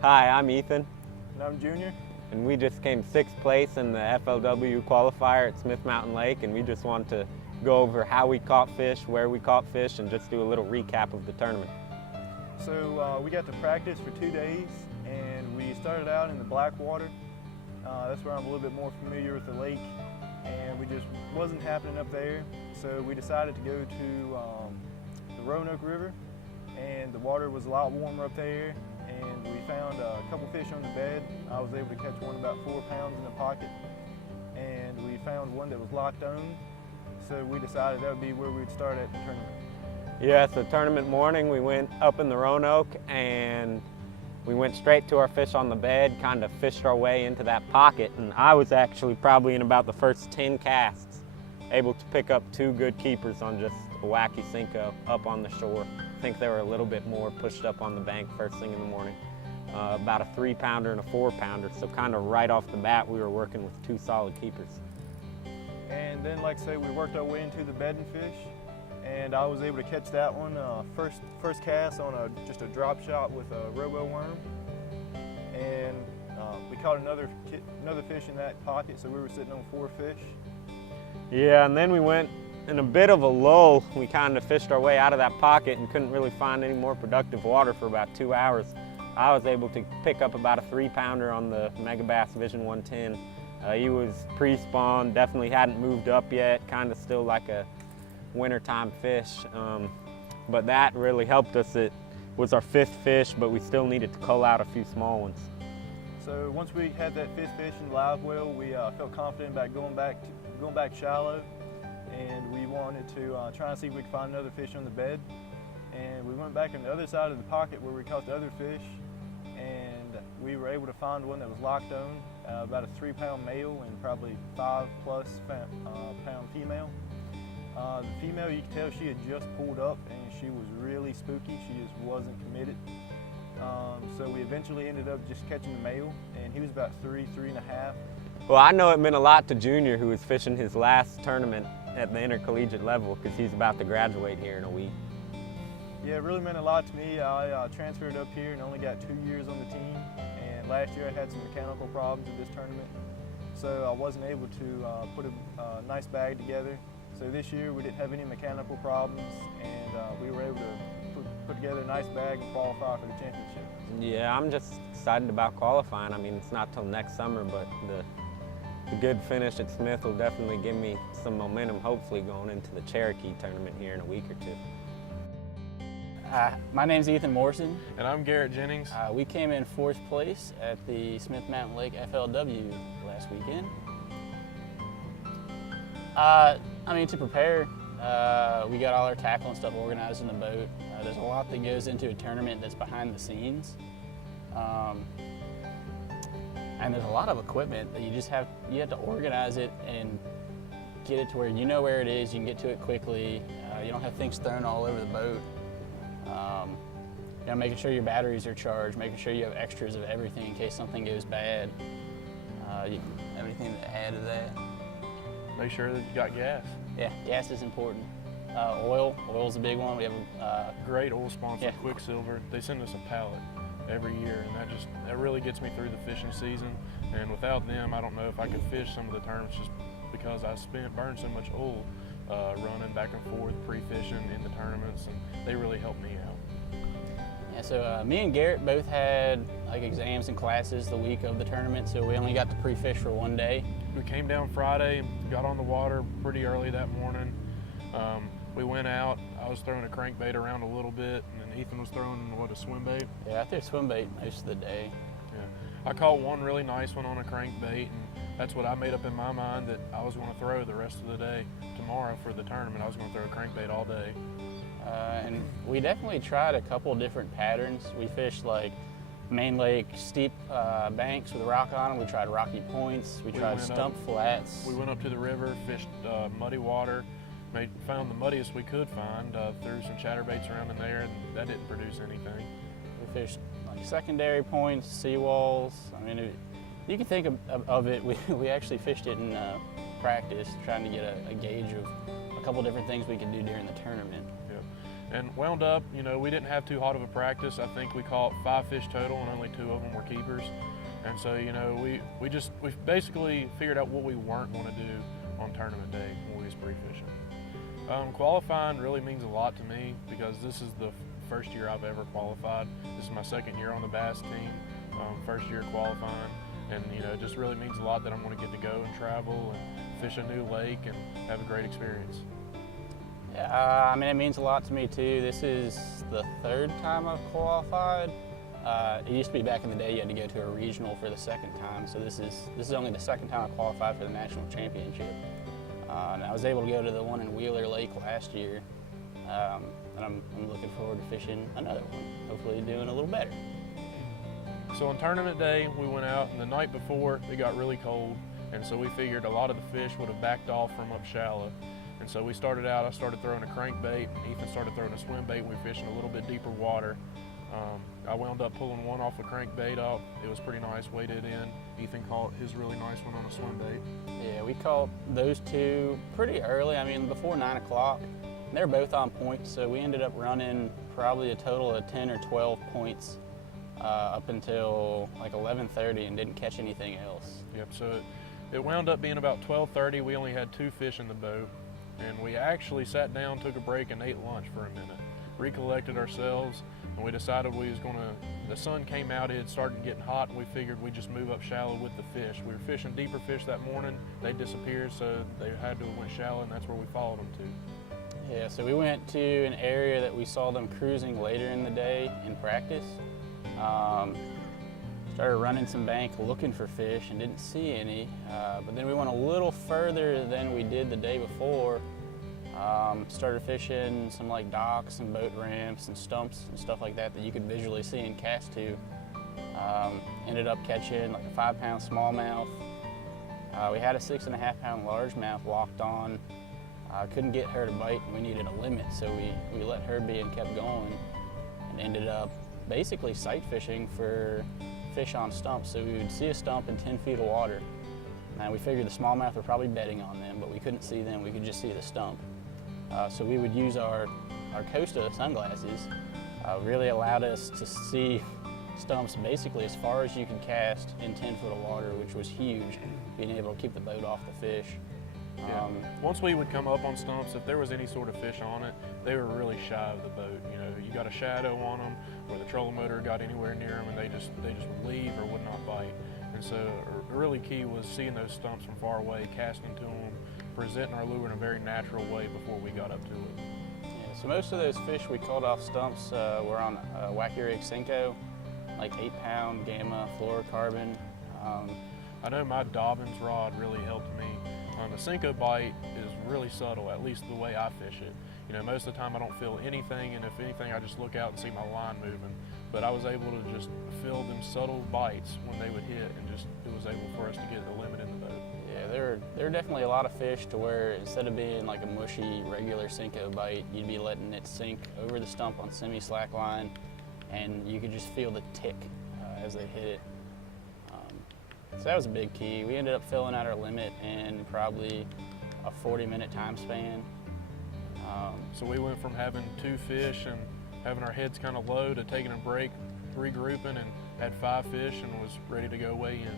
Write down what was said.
Hi, I'm Ethan, And I'm Junior. and we just came 6th place in the FLW qualifier at Smith Mountain Lake, and we just want to go over how we caught fish, where we caught fish, and just do a little recap of the tournament. So we got to practice for 2 days, and we started out in the Blackwater. That's where I'm a little bit more familiar with the lake, and we just wasn't happening up there. So we decided to go to the Roanoke River, and the water was a lot warmer up there, and we found a couple fish on the bed. I was able to catch one about 4 pounds in the pocket, and we found one that was locked on. So we decided that would be where we'd start at the tournament. Yeah, so tournament morning, we went up in the Roanoke, and we went straight to our fish on the bed, kind of fished our way into that pocket, and I was actually probably in about the first 10 casts able to pick up 2 good keepers on just a wacky Cinco up on the shore. I think there were a little bit more pushed up on the bank first thing in the morning. About a 3-pounder and a 4-pounder, so kind of right off the bat we were working with 2 solid keepers. And then, like I say, we worked our way into the bedding fish, and I was able to catch that one first cast on just a drop shot with a robo worm, and we caught another fish in that pocket, so we were sitting on 4 fish. Yeah, and then we went in a bit of a lull. We kind of fished our way out of that pocket and couldn't really find any more productive water for about 2 hours. I was able to pick up about a 3-pounder on the Megabass Vision 110. He was pre-spawn, definitely hadn't moved up yet, kind of still like a wintertime fish. But that really helped us. It was our 5th fish, but we still needed to cull out a few small ones. So once we had that 5th fish in the live well, we felt confident about going back shallow, and we wanted to try and see if we could find another fish on the bed. And we went back on the other side of the pocket where we caught the other fish, and we were able to find one that was locked on, about a 3-pound male and probably 5+ pound female. The female, you could tell she had just pulled up, and she was really spooky. She just wasn't committed. So we eventually ended up just catching the male, and he was about 3.5. Well, I know it meant a lot to Junior, who was fishing his last tournament at the intercollegiate level, because he's about to graduate here in a week. Yeah, it really meant a lot to me. I transferred up here and only got 2 years on the team, and last year I had some mechanical problems at this tournament, so I wasn't able to put a nice bag together. So this year we didn't have any mechanical problems, and we were able to put together a nice bag and qualify for the championship. Yeah, I'm just excited about qualifying. I mean, it's not till next summer, but the good finish at Smith will definitely give me some momentum, hopefully going into the Cherokee tournament here in a week or 2. My name's Ethan Morrison. And I'm Garrett Jennings. We came in 4th place at the Smith Mountain Lake FLW last weekend. I mean, to prepare, we got all our tackle and stuff organized in the boat. There's a lot that goes into a tournament that's behind the scenes. And there's a lot of equipment that you have to organize it and get it to where you know where it is, you can get to it quickly, you don't have things thrown all over the boat. You know, making sure your batteries are charged, making sure you have extras of everything in case something goes bad. You have anything to add to that? Make sure that you got gas. Yeah, gas is important. Oil's a big one. We have a Great oil sponsor, Yeah. Quicksilver. They send us a pallet every year, and that really gets me through the fishing season. And without them, I don't know if I could fish some of the tournaments, just because I burned so much oil running back and forth, pre-fishing in the tournaments, and they really helped me out. Yeah, so me and Garrett both had like exams and classes the week of the tournament, so we only got to pre-fish for 1 day. We came down Friday, got on the water pretty early that morning. We went out. I was throwing a crankbait around a little bit, and then Ethan was throwing, a swim bait? Yeah, I threw swim bait most of the day. Yeah, I caught one really nice one on a crankbait, and that's what I made up in my mind, that I was going to throw the rest of the day. Tomorrow for the tournament, I was going to throw a crankbait all day. And we definitely tried a couple different patterns. We fished like main lake steep banks with a rock on them. We tried rocky points. We tried stump flats. We went up to the river, fished muddy water, found the muddiest we could find, threw some chatterbaits around in there, and that didn't produce anything. We fished like secondary points, seawalls. I mean, you can think of it. We actually fished it in practice, trying to get a gauge of a couple different things we could do during the tournament. And wound up, you know, we didn't have too hot of a practice. I think we caught 5 fish total and only 2 of them were keepers. And so, you know, we basically figured out what we weren't going to do on tournament day when we was pre-fishing. Qualifying really means a lot to me because this is the first year I've ever qualified. This is my 2nd year on the bass team, first year qualifying. And, you know, it just really means a lot that I'm going to get to go and travel and fish a new lake and have a great experience. Yeah, I mean, it means a lot to me too. This is the 3rd time I've qualified. It used to be back in the day you had to go to a regional for the 2nd time, so this is only the 2nd time I qualified for the national championship. And I was able to go to the one in Wheeler Lake last year, and I'm looking forward to fishing another one, hopefully doing a little better. So on tournament day, we went out, and the night before, it got really cold, and so we figured a lot of the fish would have backed off from up shallow. And so we started out, I started throwing a crankbait, and Ethan started throwing a swim bait. We were fishing a little bit deeper water. I wound up pulling one off a crankbait up. It was pretty nice, waded in. Ethan caught his really nice one on a swim bait. Yeah, we caught those 2 pretty early, I mean before 9 o'clock. They're both on point, so we ended up running probably a total of 10 or 12 points up until like 11:30 and didn't catch anything else. Yep, so it wound up being about 12:30. We only had 2 fish in the boat, and we actually sat down, took a break, and ate lunch for a minute. Recollected ourselves, and we decided we was gonna, the sun came out, it had started getting hot, and we figured we'd just move up shallow with the fish. We were fishing deeper fish that morning. They disappeared, so they had to have went shallow, and that's where we followed them to. Yeah, so we went to an area that we saw them cruising later in the day in practice. Started running some bank looking for fish and didn't see any, but then we went a little further than we did the day before. Started fishing some like docks and boat ramps and stumps and stuff like that that you could visually see and cast to. Ended up catching like a 5-pound smallmouth. We had a 6.5-pound largemouth locked on. Couldn't get her to bite, and we needed a limit, so we let her be and kept going, and ended up basically sight fishing for fish on stumps. So we would see a stump in 10 feet of water. Now we figured the smallmouth were probably bedding on them, but we couldn't see them, we could just see the stump. So we would use our Costa sunglasses. Really allowed us to see stumps basically as far as you could cast in 10 foot of water, which was huge, being able to keep the boat off the fish. Yeah. Once we would come up on stumps, if there was any sort of fish on it, they were really shy of the boat. You know, you got a shadow on them, or the trolling motor got anywhere near them, and they just would leave or would not bite. And so, really key was seeing those stumps from far away, casting to them, presenting our lure in a very natural way before we got up to it. Yeah, so most of those fish we caught off stumps were on Wacky Rig Cinco, like 8-pound gamma fluorocarbon. I know my Dobbins rod really helped me. The Cinco bite is really subtle, at least the way I fish it. You know, most of the time I don't feel anything, and if anything, I just look out and see my line moving. But I was able to just feel them subtle bites when they would hit, and just it was able for us to get the limit in the boat. Yeah, there are definitely a lot of fish to where instead of being like a mushy regular Cinco bite, you'd be letting it sink over the stump on semi-slack line, and you could just feel the tick as they hit it. So that was a big key. We ended up filling out our limit in probably a 40-minute time span. So we went from having 2 fish and having our heads kind of low to taking a break, regrouping, and had 5 fish and was ready to go weigh in.